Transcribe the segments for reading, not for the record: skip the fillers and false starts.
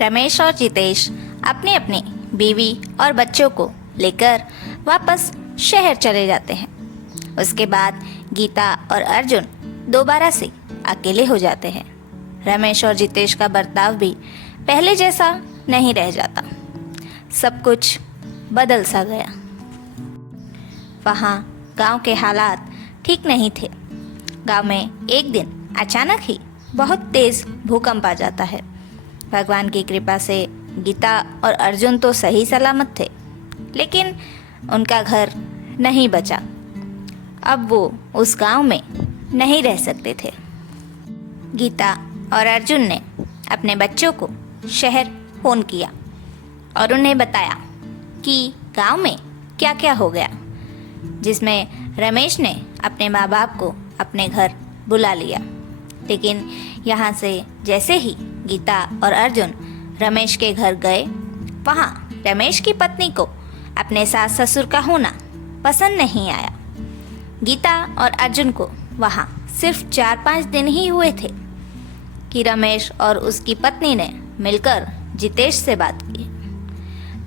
रमेश और जितेश अपनी अपनी बीवी और बच्चों को लेकर वापस शहर चले जाते हैं। उसके बाद गीता और अर्जुन दोबारा से अकेले हो जाते हैं। रमेश और जितेश का बर्ताव भी पहले जैसा नहीं रह जाता। सब कुछ बदल सा गया। वहाँ गांव के हालात ठीक नहीं थे। गांव में एक दिन अचानक ही बहुत तेज भूकंप आ जाता है। भगवान की कृपा से गीता और अर्जुन तो सही सलामत थे, लेकिन उनका घर नहीं बचा। अब वो उस गांव में नहीं रह सकते थे। गीता और अर्जुन ने अपने बच्चों को शहर फोन किया और उन्हें बताया कि गांव में क्या क्या हो गया, जिसमें रमेश ने अपने माँ बाप को अपने घर बुला लिया। लेकिन यहाँ से जैसे ही गीता और अर्जुन रमेश के घर गए, वहाँ रमेश की पत्नी को अपने सास ससुर का होना पसंद नहीं आया। गीता और अर्जुन को वहाँ सिर्फ 4-5 दिन ही हुए थे कि रमेश और उसकी पत्नी ने मिलकर जितेश से बात की,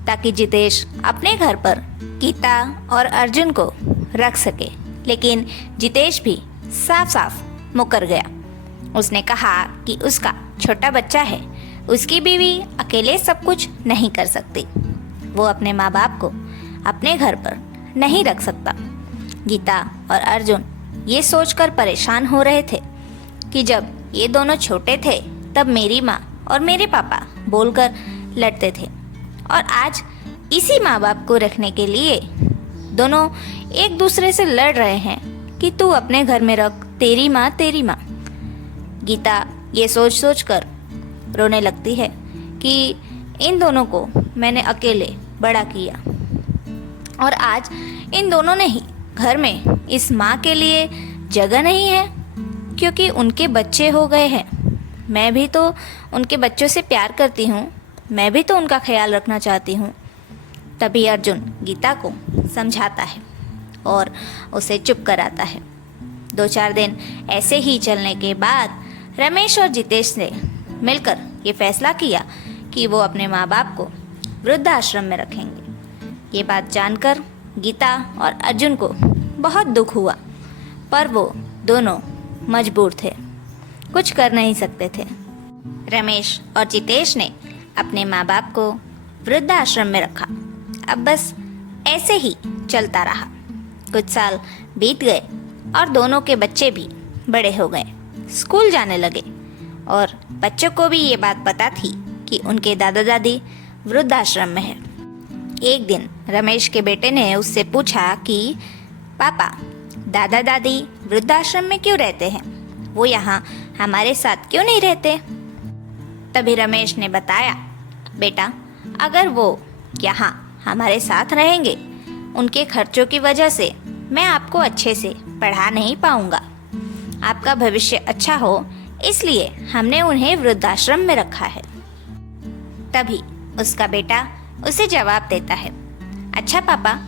ताकि जितेश अपने घर पर गीता और अर्जुन को रख सके। लेकिन जितेश भी साफ साफ मुकर गया। उसने कहा कि उसका छोटा बच्चा है, उसकी बीवी अकेले सब कुछ नहीं कर सकती। वो अपने माँ बाप को अपने घर पर नहीं रख सकता। गीता और अर्जुन ये सोचकर परेशान हो रहे थे कि जब ये दोनों छोटे थे तब मेरी माँ और मेरे पापा बोलकर लड़ते थे, और आज इसी माँ बाप को रखने के लिए दोनों एक दूसरे से लड़ रहे हैं कि तू अपने घर में रख, तेरी माँ तेरी माँ। गीता ये सोच सोच कर रोने लगती है कि इन दोनों को मैंने अकेले बड़ा किया, और आज इन दोनों ने ही घर में इस माँ के लिए जगह नहीं है, क्योंकि उनके बच्चे हो गए हैं। मैं भी तो उनके बच्चों से प्यार करती हूँ, मैं भी तो उनका ख्याल रखना चाहती हूँ। तभी अर्जुन गीता को समझाता है और उसे चुप कराता है। 2-4 दिन ऐसे ही चलने के बाद रमेश और जितेश ने मिलकर ये फैसला किया कि वो अपने माँ बाप को वृद्धाश्रम में रखेंगे। ये बात जानकर गीता और अर्जुन को बहुत दुख हुआ, पर वो दोनों मजबूर थे, कुछ कर नहीं सकते थे। रमेश और जितेश ने अपने माँ बाप को वृद्धाश्रम में रखा। अब बस ऐसे ही चलता रहा। कुछ साल बीत गए और दोनों के बच्चे भी बड़े हो गए, स्कूल जाने लगे, और बच्चों को भी ये बात पता थी कि उनके दादा दादी वृद्धाश्रम में है। एक दिन रमेश के बेटे ने उससे पूछा कि पापा, दादा दादी वृद्धाश्रम में क्यों रहते हैं? वो यहाँ हमारे साथ क्यों नहीं रहते? तभी रमेश ने बताया, बेटा, अगर वो यहाँ हमारे साथ रहेंगे, उनके खर्चों की वजह से मैं आपको अच्छे से पढ़ा नहीं पाऊंगा। आपका भविष्य अच्छा हो, इसलिए हमने उन्हें वृद्धाश्रम में रखा है। तभी उसका बेटा उसे जवाब देता है, अच्छा पापा,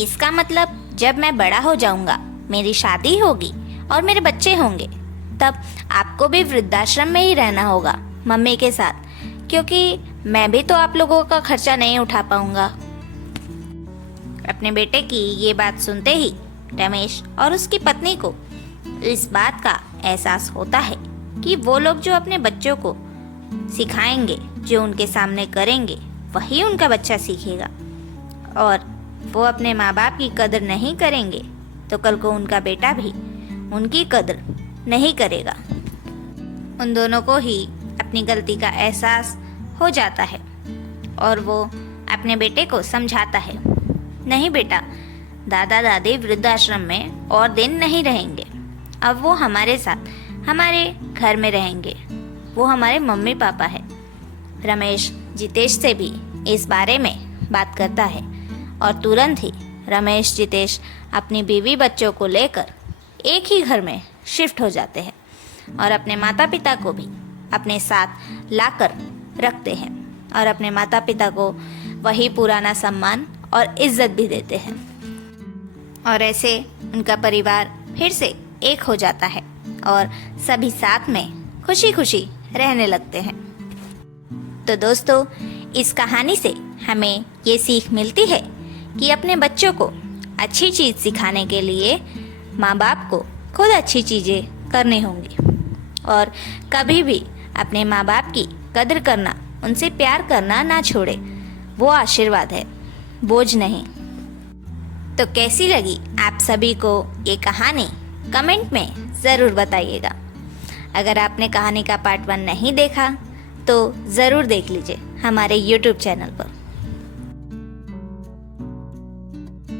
इसका मतलब जब मैं बड़ा हो जाऊंगा, मेरी शादी होगी और मेरे बच्चे होंगे, तब आपको भी वृद्धाश्रम में ही रहना होगा मम्मी के साथ, क्योंकि मैं भी तो आप लोगों का खर्चा नहीं उठा पाऊंगा। अपने बेटे की ये बात सुनते ही रमेश और उसकी पत्नी को इस बात का एहसास होता है कि वो लोग जो अपने बच्चों को सिखाएंगे, जो उनके सामने करेंगे, वही उनका बच्चा सीखेगा, और वो अपने माँ बाप की कदर नहीं करेंगे तो कल को उनका बेटा भी उनकी कदर नहीं करेगा। उन दोनों को ही अपनी गलती का एहसास हो जाता है और वो अपने बेटे को समझाता है, नहीं बेटा, दादा दादी वृद्धाश्रम में और दिन नहीं रहेंगे। अब वो हमारे साथ हमारे घर में रहेंगे, वो हमारे मम्मी पापा है। रमेश जितेश से भी इस बारे में बात करता है और तुरंत ही रमेश जितेश अपनी बीवी बच्चों को लेकर एक ही घर में शिफ्ट हो जाते हैं और अपने माता पिता को भी अपने साथ लाकर रखते हैं और अपने माता पिता को वही पुराना सम्मान और इज्जत भी देते हैं, और ऐसे उनका परिवार फिर से एक हो जाता है और सभी साथ में खुशी खुशी रहने लगते हैं। तो दोस्तों, इस कहानी से हमें ये सीख मिलती है कि अपने बच्चों को अच्छी चीज़ सिखाने के लिए माँ बाप को खुद अच्छी चीज़ें करनी होंगी और कभी भी अपने माँ बाप की कदर करना, उनसे प्यार करना ना छोड़े। वो आशीर्वाद है, बोझ नहीं। तो कैसी लगी आप सभी को ये कहानी, कमेंट में ज़रूर बताइएगा। अगर आपने कहानी का पार्ट 1 नहीं देखा तो ज़रूर देख लीजिए हमारे YouTube चैनल पर।